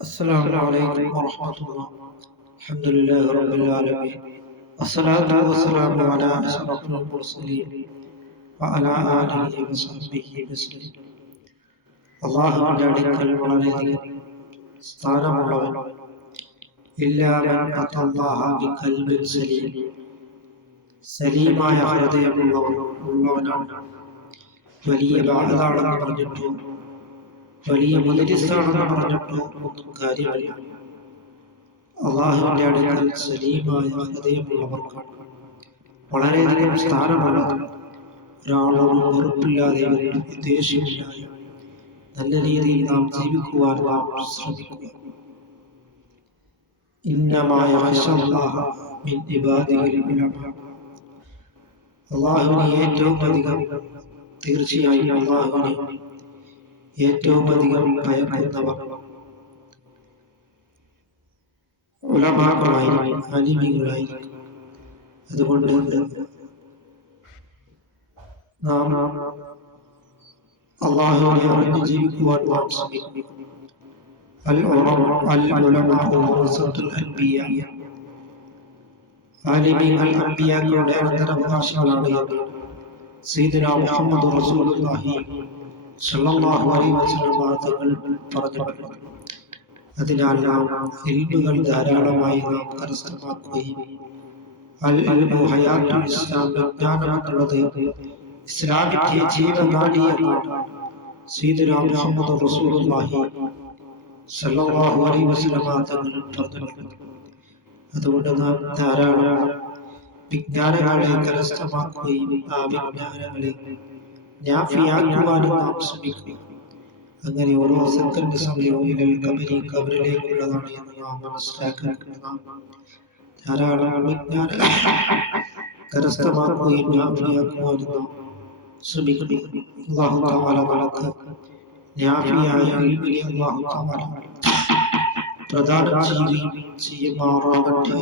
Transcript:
السلام عليكم ورحمة الله. الحمد لله رب العالمين، والصلاة والسلام على أشرف المرسلين وعلى آله وصحبه وسلم. അള്ളാഹുവിന്റെ അടുക്കൽ വളരെയധികം സ്ഥാനമുള്ളവൻ സലീമായ ഹൃദയമുള്ളവനാണ്. വലിയ ബാധതാണെന്ന് പറഞ്ഞിട്ടോ വലിയ മുദരിസാണെന്ന് പറഞ്ഞിട്ടോ ഒന്നും കാര്യമില്ല. അള്ളാഹുവിന്റെ അടുക്കൽ സലീമായ ഹൃദയമുള്ളവർക്കാണ് വളരെയധികം സ്ഥാനമുള്ളത്. ഒരാളോട് വെറുപ്പില്ലാതെ ദേഷ്യമില്ലാതെ നല്ല രീതിയിൽ നാം ജീവിക്കുവാൻ നാം ശ്രമിക്കുക. അള്ളാഹുവിനെ ഏറ്റവും അധികം തീർച്ചയായും അള്ളാഹുവിനെ ഏറ്റവും അധികം ഭയപ്പെടുന്നവർ ഉലമാക്കളായിരിക്കും, അലിമികളായിരിക്കും. അതുകൊണ്ട് നാം അള്ളാഹുവിനെ അറിഞ്ഞ് ജീവിക്കുവാൻ നാം ശ്രമിക്കും. ആലിമീങ്ങൾ അമ്പിയാക്കളുടെ അനന്തരാവകാശികളാണ് എന്ന് സയ്യിദുനാ മുഹമ്മദ് റസൂലുള്ളാഹി സ്വല്ലല്ലാഹു അലൈഹി വസല്ലം തങ്ങൾ പറഞ്ഞിട്ടുണ്ട്. അതിനാൽ നാം ഇൽമുകൾ ധാരാളമായി നാം കരസ്ഥമാക്കുകയും വിജ്ഞാനം എന്നുള്ളത് ഇസ്ലാമിന്റെ ജീവനാഡിയാണ്. സയ്യിദുനാ മുഹമ്മദ് റസൂലുള്ളാഹി സ്വല്ലല്ലാഹു അലൈഹി വസല്ലം തങ്ങൾ പറഞ്ഞിട്ടുണ്ട്. അതുകൊണ്ട് നാം ധാരാളം വിജ്ഞാനങ്ങളെ കരസ്ഥമാക്കുകയും ആ വിജ്ഞാനങ്ങളെ നാഫിയാക്കുവാനും നാം ശ്രമിക്കുക. അങ്ങനെ ഓരോ സെക്കൻഡ് സമയവും കബറിലേക്കുള്ളതാണ് എന്ന് നാം മനസ്സിലാക്കേണ്ടതാണ്. ധാരാളം വിജ്ഞാനം കരസ്ഥമാക്കുകയും നാഫിയാക്കുവാനും നാം ശ്രമിക്കുക. അല്ലാഹു തആല നമുക്ക് നാഫിയായ ഇൽമിനെ അല്ലാഹു തആല പ്രദാനം ചെയ്യുമാറാകട്ടെ.